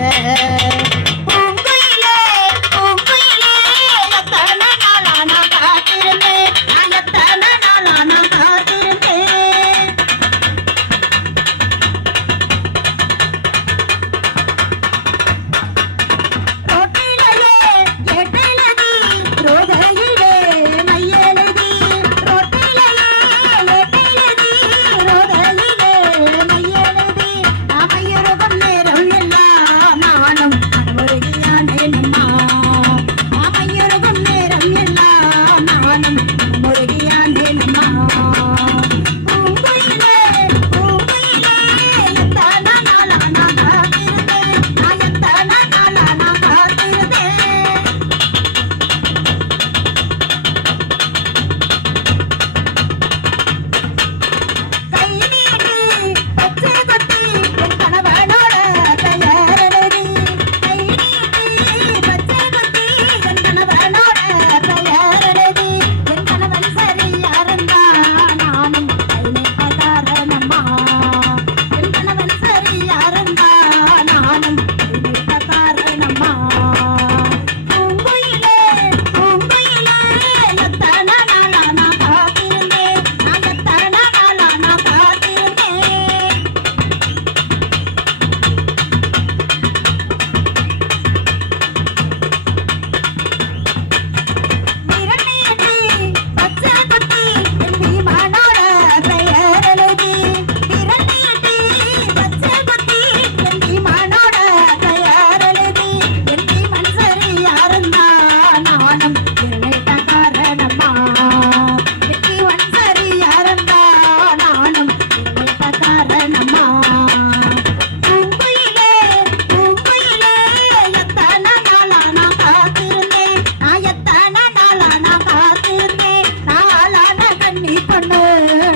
é. é, é. Yeah.